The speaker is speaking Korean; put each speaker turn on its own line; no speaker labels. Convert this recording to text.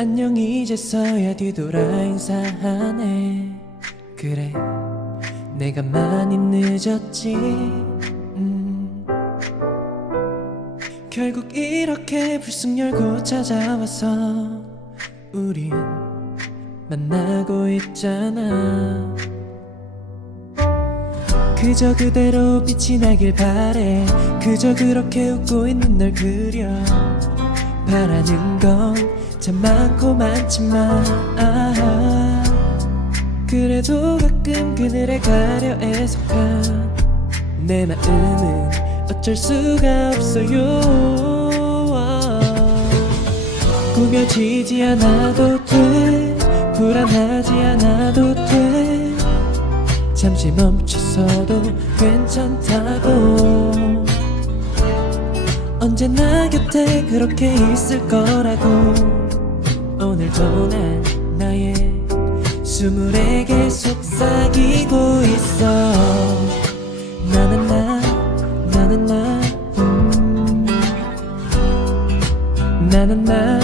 안녕 이제서야 뒤돌아 인사하네 그래 내가 많이 늦었지 음. 결국 이렇게 불쑥 열고 찾아와서 우린 만나고 있잖아. 그저 그대로 빛이 나길 바래. 그저 그렇게 웃고 있는 널 그려. 바라는 건 참 많고 많지만 아 그래도 가끔 그늘에 가려 애석한 내 마음은 어쩔 수가 없어요. 꾸며지지 않아도 돼 불안하지 않아도 돼. 잠시 멈춰서도 괜찮다고. 언제나 곁에 그렇게 있을 거라고. 오늘도 난 나의 스물에게 속삭이고 있어. 나는 나 나는 나 음. 나는 나